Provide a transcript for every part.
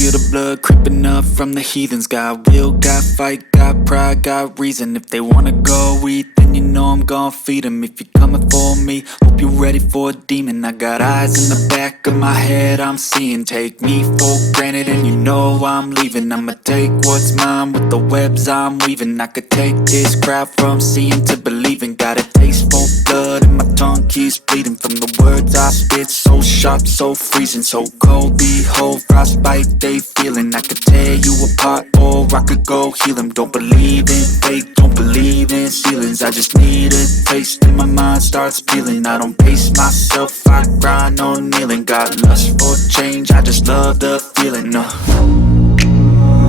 feel the blood creeping up from the heathens. Got will, got fight, got pride, got reason. If they wanna go eat, then you know I'm gon' feed them. If you're coming for me, hope you're ready for a demon. I got eyes in the back of my head, I'm seeing. Take me for granted and you know I'm leaving. I'ma take what's mine with the webs I'm weaving. I could take this crowd from seeing to believing. Got a taste for blood and my tongue keeps bleeding from the words I spit. So sharp, so freezing, so cold. Behold, frostbite they feeling. I could tear you apart or I could go heal them. Don't believe in fate, don't believe in ceilings. I just need a taste and my mind starts peeling. I don't pace myself, I grind on kneeling. Got lust for change, I just love the feeling.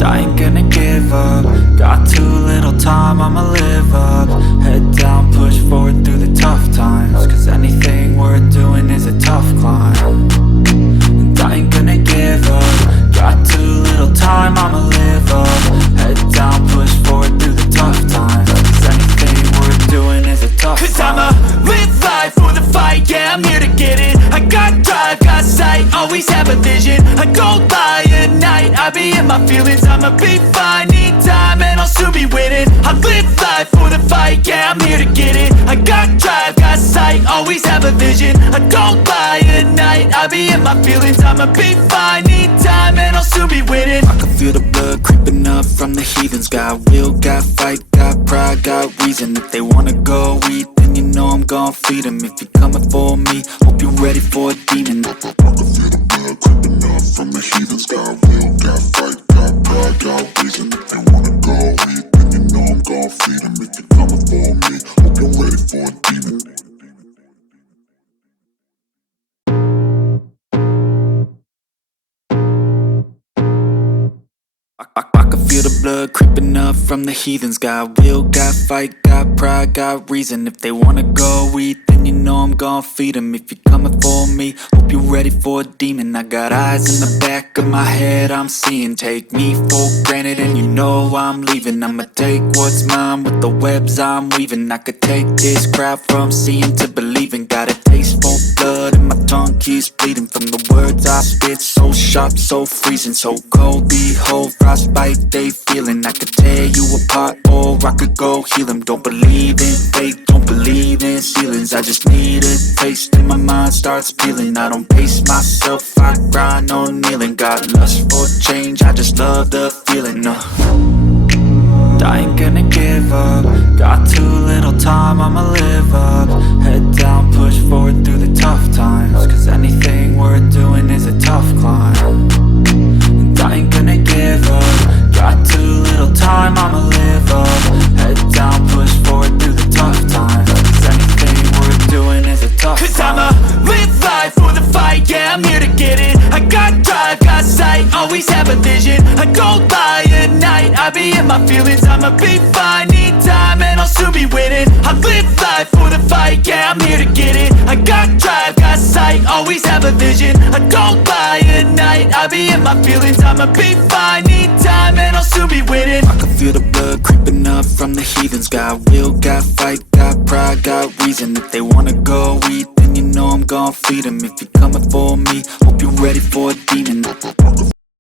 I ain't gonna give up. Got too little time, I'ma live up. Head down, push forward through the tough times. Cause anything worth doing is a tough climb. And I ain't gonna give up. Got too little time, I'ma live up. Head down, push forward through the tough times. Cause anything worth doing is a tough climb. Cause I'ma live life for the fight, yeah, I'm here to get it. I got drive, got sight, always have a vision. I go by at night, I be in my feelings. I'ma be fine, need time and I'll soon be winning. I live life for the fight, yeah, I'm here to get it. I got drive, got sight, always have a vision. I don't lie at night, I be in my feelings. I'ma be fine, need time and I'll soon be winning. I can feel the blood creeping up from the heathens. Got will, got fight, got pride, got reason. If they wanna go eat, then you know I'm gon' feed them. If you're coming for me, hope you're ready for a demon. I can feel the blood creeping up from the heathens. Got will, got fight, got pride, got reason. If they wanna go eat, then you know I'm gon' feed them. If you're coming for me, hope you're ready for a demon. I can feel the blood creeping up from the heathens. Got will, got fight, got pride, got reason. If they wanna go eat, then you know I'm gon' feed them. If you're coming for me, hope you're ready for a demon. I got eyes in the back of my head, I'm seeing. Take me for granted and you know I'm leaving. I'ma take what's mine with the webs I'm weaving. I could take this crowd from seeing to believing. Got a taste for blood and my tongue keeps bleeding from the words I spit. So sharp, so freezing, so cold. Behold, frostbite they feeling. I could tear you apart or I could go heal them. Don't believe in fate, don't believe in ceilings. I just need a taste and my mind starts peeling. I don't pace myself, I grind on kneeling. Got lust for change, I just love the feeling. I ain't gonna give up. Got too little time, I'ma live up. Head down, push forward through the tough times. Cause anything worth doing is a tough climb. And I ain't gonna give up. Got too little time, I'ma live up. Head down, push forward through the tough times. Cause anything worth doing is a tough climb. Cause I'ma live life for the fight, yeah, I'm here to get it. I got drive, got sight, always have a vision. I don't lie at night, I be in my feelings. I'ma be fine, need time and I'll soon be winning. I live life for the fight, yeah, I'm here to get it. I got drive, got sight, always have a vision. I don't lie at night, I be in my feelings. I'ma be fine, need time and I'll soon be winning. I can feel the blood creeping up from the heathens. Got will, got fight, got pride, got reason. If they wanna go eat, then you know I'm gon' feed them. If you're coming for me, hope you're ready for a demon.